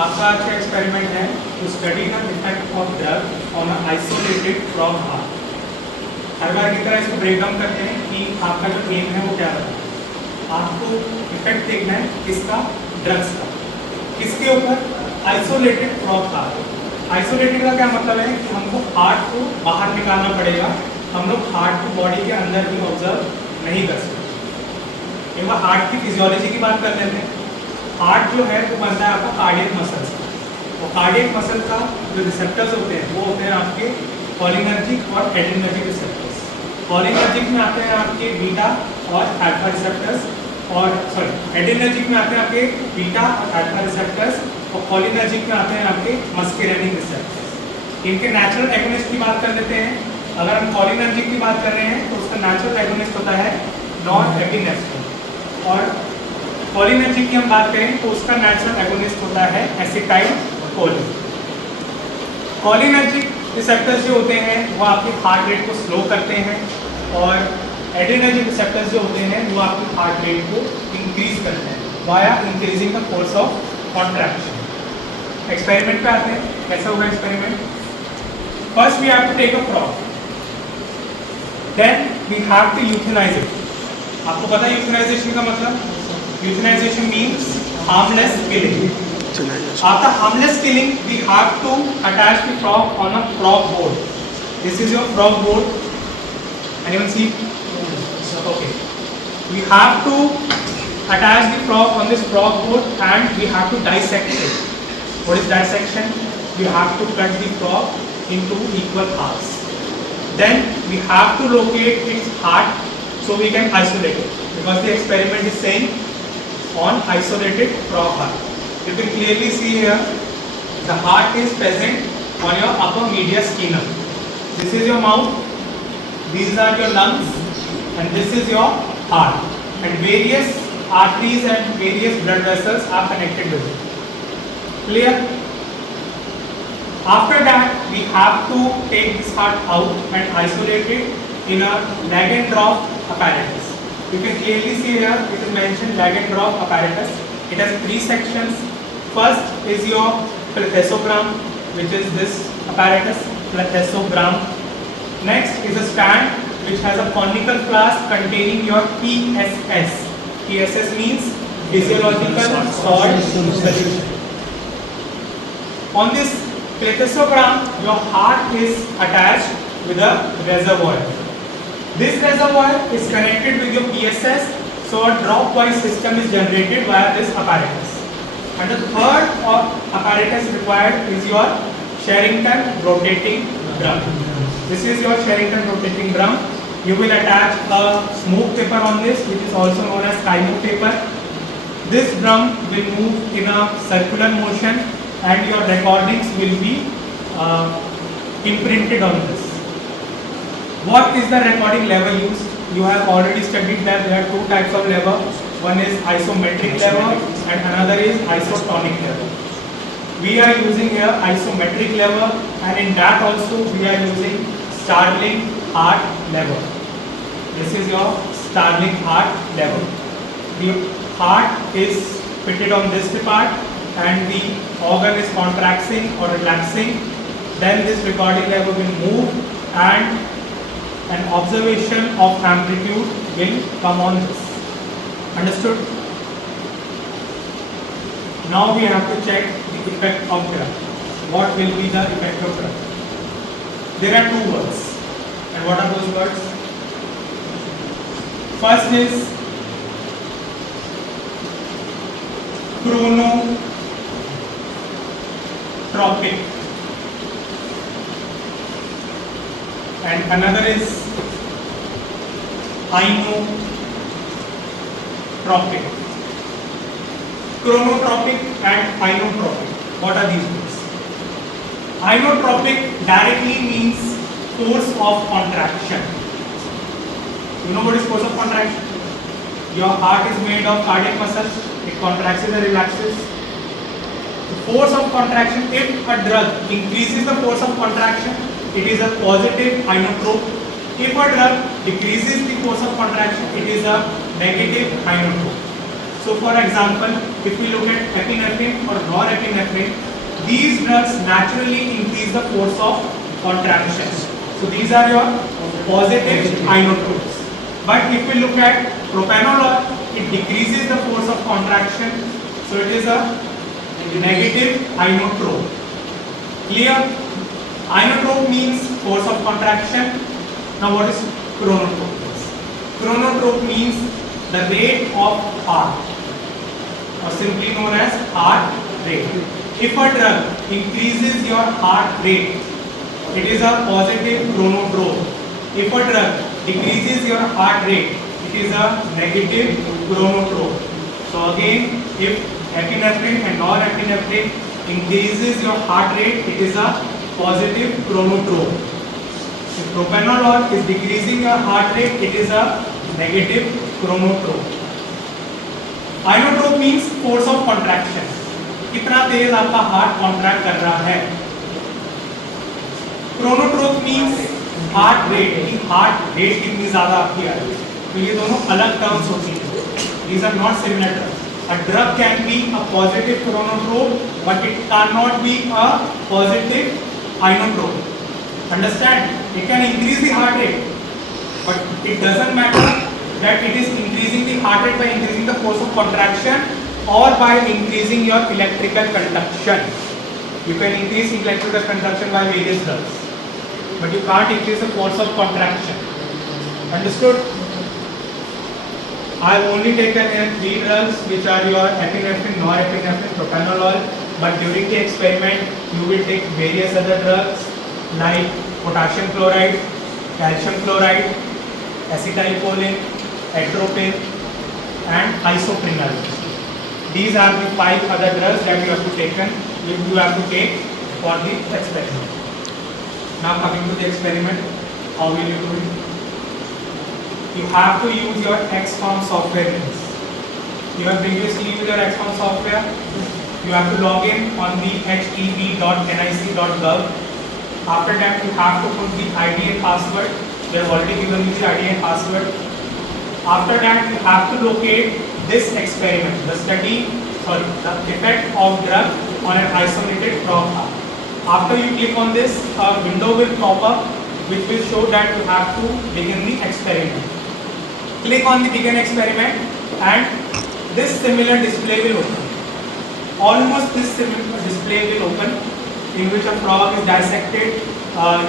आपका आज का एक्सपेरिमेंट है to study the effect of drug on isolated from heart. हर बार की तरह इसको ब्रेक डाउन करते हैं कि आपका जो एम है वो क्या रहा। आपको इफेक्ट देखना है किसका, ड्रग्स का, किसके ऊपर, आइसोलेटेड फ्रॉम हार्ट। आइसोलेटेड का क्या मतलब है कि हमको हार्ट को बाहर निकालना पड़ेगा, हम लोग हार्ट को बॉडी के अंदर भी ऑब्जर्व नहीं कर सकते। एक बार हार्ट की फिजियोलॉजी की बात कर लेते हैं। हार्ट जो है वो बनता है आपका कार्डियक मसल से, और कार्डियक मसल का जो रिसेप्टर्स होते हैं वो होते हैं आपके कॉलिनर्जिक और एड्रेनर्जिक रिसेप्टर्स। कॉलिनर्जिक में आते हैं आपके बीटा और अल्फा रिसेप्टर्स, और एड्रेनर्जिक में आते हैं आपके बीटा और अल्फा रिसेप्टर्स, और कॉलिनर्जिक में आते हैं आपके मस्करिनिक रिसेप्टर्स। इनके नेचुरल एगोनिस्ट की बात कर लेते हैं। अगर हम कॉलिनर्जिक की बात कर रहे हैं तो उसका नेचुरल एगोनिस्ट होता है नॉन एपिनेफ्रिन, और कॉलिनर्जिक की हम बात करें तो उसका नेचुरल एगोनिस्ट होता है एसिटाइलकोलिन। कॉलिनर्जिक रिसेप्टर्स जो होते हैं वो आपके हार्ट रेट को स्लो करते हैं, और एड्रेनर्जिक रिसेप्टर्स जो होते हैं वो आपके हार्ट रेट को इंक्रीज करते हैं via increasing the force of contraction. Experiment पे आते हैं, कैसा होगा experiment. First we have to take a frog, then we have to euthanize it. आपको पता है यूथेनाइजेशन का मतलब? Euthanization means harmless killing. After harmless killing, we have to attach the frog on a frog board. This is your frog board. Anyone see? Okay. We have to attach the frog on this frog board, and we have to dissect it. What is dissection? We have to cut the frog into equal halves. Then we have to locate its heart so we can isolate it, because the experiment is saying on isolated frog heart. You can clearly see here the heart is present on your upper medius scanum. This is your mouth, these are your lungs, and this is your heart, and various arteries and various blood vessels are connected with it. Clear? After that we have to take this heart out and isolate it in a lag and drop apparatus. You can clearly see here it is mentioned lag and drop apparatus. It has three sections. First is your plethysmogram, which is this apparatus, plethysmogram. Next is a stand which has a conical flask containing your PSS. PSS means physiological salt solution. On this plethysmogram, your heart is attached with a reservoir. This reservoir is connected with your PSS, so a dropwise system is generated via this apparatus. And the third apparatus required is your Sherrington rotating drum. This is your Sherrington rotating drum. You will attach a smoke taper on this, which is also known as kymograph taper. This drum will move in a circular motion, and your recordings will be imprinted on this. What is the recording lever used? You have already studied that there are two types of lever. One is isometric lever and another is isotonic lever. We are using here isometric lever, and in that also we are using Starling heart lever. This is your Starling heart lever. The heart is fitted on this part, and the organ is contracting or relaxing. Then this recording lever will move, and an observation of amplitude will come on this. Understood? Now we have to check the effect of drug. What will be the effect of drug? There are two words. And what are those words? First is chronotropic, and another is inotropic. Chronotropic and inotropic. What are these words? Inotropic directly means force of contraction. You know what is force of contraction? Your heart is made of cardiac muscles. It contracts and relaxes. The force of contraction, if a drug increases the force of contraction, it is a positive inotrope. If a drug decreases the force of contraction, it is a negative inotrope. So for example, if we look at epinephrine or norepinephrine, these drugs naturally increase the force of contraction. So these are your positive inotropes. But if we look at propranolol, it decreases the force of contraction. So it is a negative inotrope. Clear? Inotrope means force of contraction. Now what is chronotrope? Chronotrope means the rate of heart, or simply known as heart rate. If a drug increases your heart rate, it is a positive chronotrope. If a drug decreases your heart rate, it is a negative chronotrope. So again, if epinephrine and norepinephrine increases your heart rate, it is a positive chronotrope. If propranolol is decreasing your heart rate, it is a negative chronotrope. Inotrope means force of contraction. कितना तेज आपका heart contract कर रहा है. Chronotrope means heart rate, की heart rate कितनी ज्यादा आपकी आ रही है. तो ये दोनों अलग टर्म्स होती हैं. These are not similar terms. A drug can be a positive chronotrope, but it cannot be a positive inotrope. Understand? It can increase the heart rate, but it doesn't matter that it is increasing the heart rate by increasing the force of contraction or by increasing your electrical conduction. You can increase electrical conduction by various drugs, but you can't increase the force of contraction. Understood? I have only taken here 3 drugs, which are your epinephrine, norepinephrine, propranolol. But during the experiment, you will take various other drugs like potassium chloride, calcium chloride, acetylcholine, atropine, and isoprene. These are the 5 other drugs that you have to take for the experiment. Now coming to the experiment, how will you do it? You have to use your B.Pharm software links. You have previously used your B.Pharm software. You have to log in on the hep.nic.gov. After that, you have to put the ID and password. They have already given you the ID and password. After that, you have to locate this experiment, the effect of drug on an isolated frog heart. After you click on this, a window will pop up which will show that you have to begin the experiment. Click on the begin experiment and this similar display will open. Almost this similar display will open, in which a frog is dissected,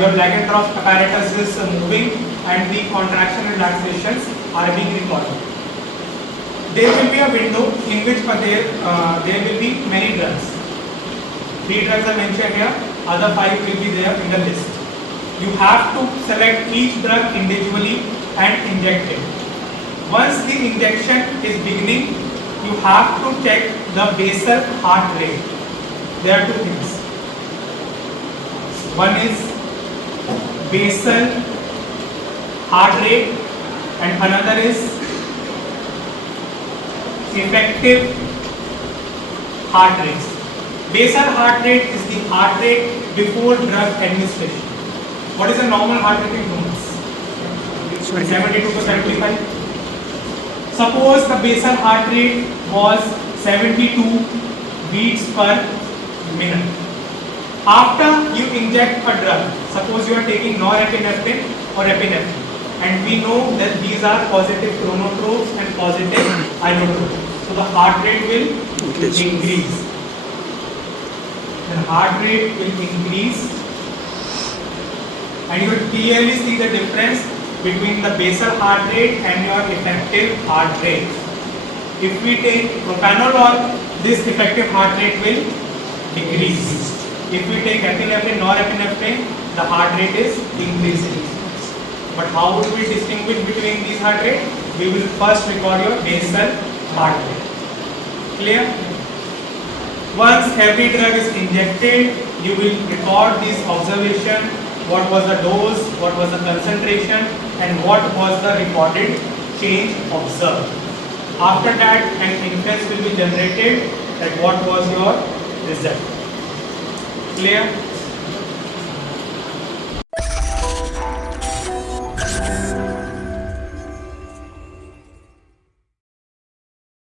your leg and trough apparatus is moving, and the contraction and relaxations are being recorded. There will be a window in which there will be many drugs. 3 drugs are mentioned here, other 5 will be there in the list. You have to select each drug individually and inject it. Once the injection is beginning, you have to check the basal heart rate. There are 2 things. One is basal heart rate and another is effective heart rate. Basal heart rate is the heart rate before drug administration. What is the normal heart rate in humans? 72 to 75. Suppose the basal heart rate was 72 beats per minute. After you inject a drug, suppose you are taking norepinephrine or epinephrine, and we know that these are positive chronotropes and positive inotropes. So the heart rate will increase. The heart rate will increase, and you will clearly see the difference between the basal heart rate and your effective heart rate. If we take propranolol, this effective heart rate will decrease. If we take epinephrine, norepinephrine, the heart rate is increasing. But how would we distinguish between these heart rates? We will first record your basal heart rate. Clear? Once every drug is injected, you will record these observations. What was the dose, what was the concentration, and what was the recorded change observed. After that, an inference will be generated that what was your result. Clear?